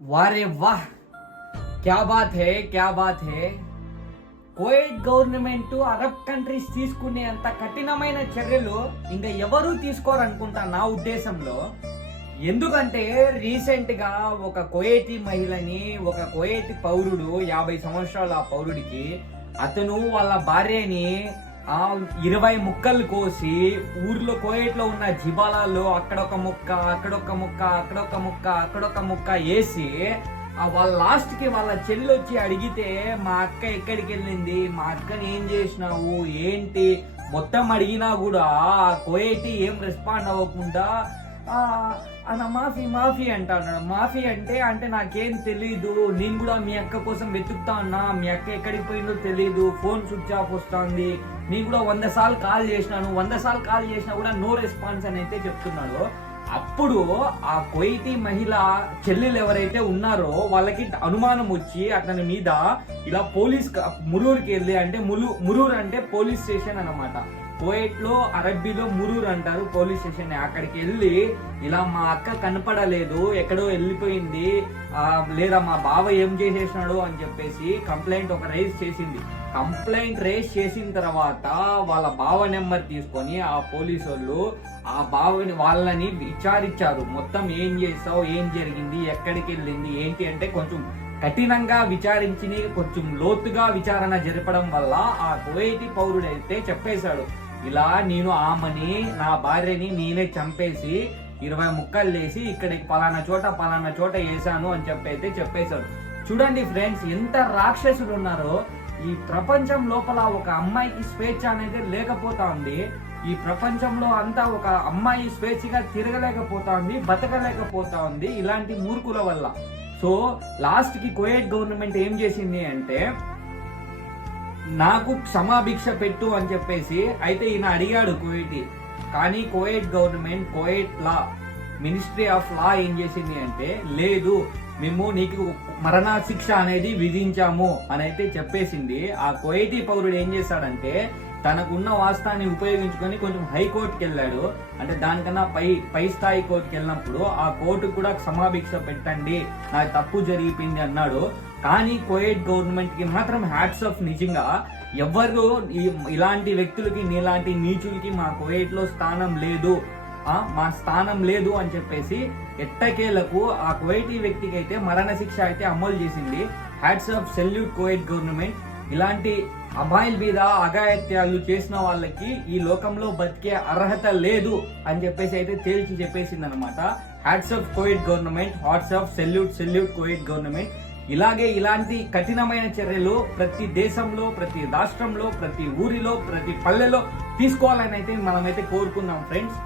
వారే వాహ్ క్యా బాత్ హే క్యా బాత్ హే కోయిడ్ గవర్నమెంట్ అరబ్ కంట్రీస్ తీసుకునే అంత కఠినమైన చర్యలు ఇంకా ఎవరూ తీసుకోరనుకుంటా నా ఉద్దేశంలో. ఎందుకంటే రీసెంట్గా ఒక కోయేటి మహిళని ఒక కోయేటి పౌరుడు యాభై సంవత్సరాల ఆ పౌరుడికి అతను వాళ్ళ భార్యని ఆ ఇరవై ముక్కలు కోసి ఊర్లో కోయట్లో ఉన్న జిబాలాల్లో అక్కడొక ముక్క అక్కడొక ముక్క అక్కడొక ముక్క అక్కడొక ముక్క వేసి వాళ్ళ లాస్ట్కి వాళ్ళ చెల్లి వచ్చి అడిగితే మా అక్క ఎక్కడికి వెళ్ళింది? మా అక్కని ఏం చేసినావు? ఏంటి? మొత్తం అడిగినా కూడా ఆ కోయేటి ఏం రెస్పాండ్ అవ్వకుండా అన్న మాఫీ మాఫీ అంటాడు మాఫీ అంటే అంటే నాకేం తెలీదు. నేను కూడా మీ అక్క కోసం వెతుకుతా ఉన్నా మీ అక్క ఎక్కడికి పోయిందో తెలీదు. ఫోన్ స్విచ్ ఆఫ్ వస్తుంది. నేను కూడా వంద సార్లు కాల్ చేసినాను. వంద సార్లు కాల్ చేసినా కూడా నో రెస్పాన్స్ అని అయితే చెప్తున్నాడు. అప్పుడు ఆ కొయిటి మహిళ చెల్లెలు ఎవరైతే ఉన్నారో వాళ్ళకి అనుమానం వచ్చి అతని మీద ఇలా పోలీస్ క- మురూరుకి వెళ్ళి అంటే ములు మురూరు అంటే పోలీస్ స్టేషన్ అన్నమాట. కోయట్లో అరబ్బీలో మురూరు అంటారు పోలీస్ స్టేషన్ అక్కడికి వెళ్ళి ఇలా మా అక్క కనపడలేదు ఎక్కడో వెళ్ళిపోయింది లేదా మా బావ ఏం చేసేసినాడు అని చెప్పేసి కంప్లైంట్ ఒక రైజ్ చేసింది. కంప్లైంట్ రేస్ చేసిన తర్వాత వాళ్ళ బావ నెంబర్ తీసుకొని ఆ పోలీసు వాళ్ళు ఆ బావని వాళ్ళని విచారించారు. మొత్తం ఏం చేస్తావు ఏం జరిగింది? ఎక్కడికి వెళ్ళింది? ఏంటి అంటే కొంచెం కఠినంగా విచారించి కొంచెం లోతుగా విచారణ జరపడం వల్ల ఆ కువైటి పౌరుడైతే చెప్పేశాడు ఇలా నేను ఆమెని నా భార్యని నేనే చంపేసి ఇరవై ముక్కలు వేసి ఇక్కడికి పలానా చోట పలానా చోట వేసాను అని చెప్పైతే చెప్పేశాడు. చూడండి ఫ్రెండ్స్ ఎంత రాక్షసులు ఉన్నారో ఈ ప్రపంచం లోపల ఒక అమ్మాయికి స్వేచ్ఛ అనేది లేకపోతా ఉంది. ఈ ప్రపంచంలో అంతా ఒక అమ్మాయి స్వేచ్ఛగా తిరగలేకపోతా ఉంది బతకలేకపోతా ఉంది ఇలాంటి మూర్ఖుల వల్ల. సో లాస్ట్కి కోయేట్ గవర్నమెంట్ ఏం చేసింది అంటే నాకు క్షమాభిక్ష పెట్టు అని చెప్పేసి అయితే ఈయన అడిగాడు కోయేటి కానీ Kuwait government Kuwait law ministry of law ఏం చేసింది అంటే లేదు మేము నీకు మరణశిక్ష అనేది విధించాము అని అయితే చెప్పేసింది. ఆ కోయేటి పౌరుడు ఏం చేశాడంటే తనకున్న వాస్తాన్ని ఉపయోగించుకొని కొంచెం హైకోర్టుకి వెళ్ళాడు. అంటే దానికన్నా పై పై స్థాయి కోర్టుకి వెళ్ళినప్పుడు ఆ కోర్టు కూడా క్షమాభిక్ష పెట్టండి నాకు తప్పు జరిగిపోయింది అన్నాడు. కానీ కోయట్ గవర్నమెంట్కి మాత్రం హ్యాట్స్ ఆఫ్ నిజంగా ఎవరు ఇలాంటి వ్యక్తులకి నీలాంటి నీచులకి మా కోయట్లో స్థానం లేదు. మా స్థానం లేదు అని చెప్పేసి ఎట్టకేలకు ఆ కువైటీ వ్యక్తికి అయితే మరణ శిక్ష అయితే అమలు చేసింది. Hats off salute Kuwait government ఇలాంటి అబాయిల్ మీద అఘాయిత్యాలు చేసిన వాళ్ళకి ఈ లోకంలో బతికే అర్హత లేదు అని చెప్పేసి అయితే తేల్చి చెప్పేసింది అనమాట hats off Kuwait government hats off salute salute Kuwait government ఇలాగే ఇలాంటి కఠినమైన చర్యలు ప్రతి దేశంలో ప్రతి రాష్ట్రంలో ప్రతి ఊరిలో ప్రతి పల్లెలో తీసుకోవాలని అయితే మనమైతే కోరుకున్నాం ఫ్రెండ్స్